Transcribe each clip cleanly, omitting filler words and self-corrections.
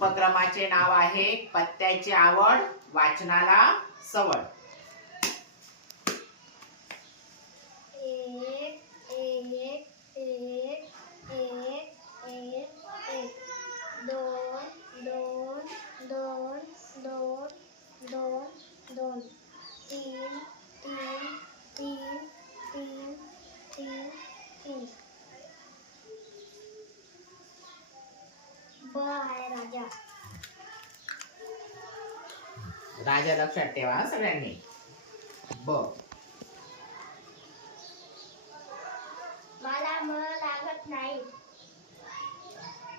उपक्रमाचे नाव आहे पत्त्याची आवड वाचनाला सवड. राजा. राजा लक्षात ठेवा सगळ्यांनी. ब. मला म लागत नाही.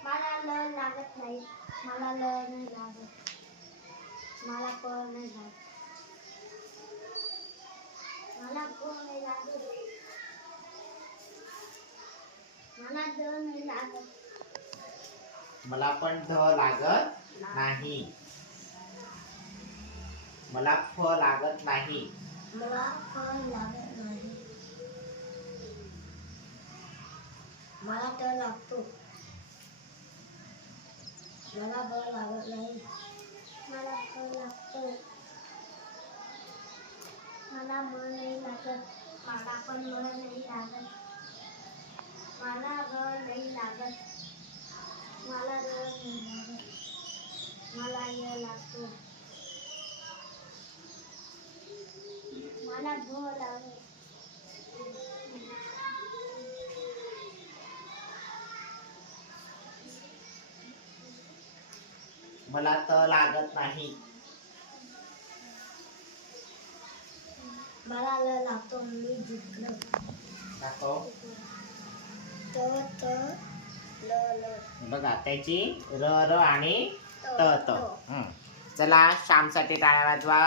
मला ल लागत नाही. मला ल नाही लागत. मला प नाही लागत. मला प नाही लागत. मला द नाही लागत. मला पण ध लागत नाही. मला फ लागत नाही. मला फ लागत नाही. मला ट लागतो. मला ब लागत नाही. मला फ लागतो. मला म नाही लागत. मला पण म नाही लागत. मला ग नाही लागत. मला र नाही लागत. मला य लागतो. मला भ लागत. मला त लागत नाही. मला ल लागतो. मी जिंकलो. दाखव. त ल ल. बघा त्याची र र आणि त त. चला श्यामसाठी टाळ्या वाजवा.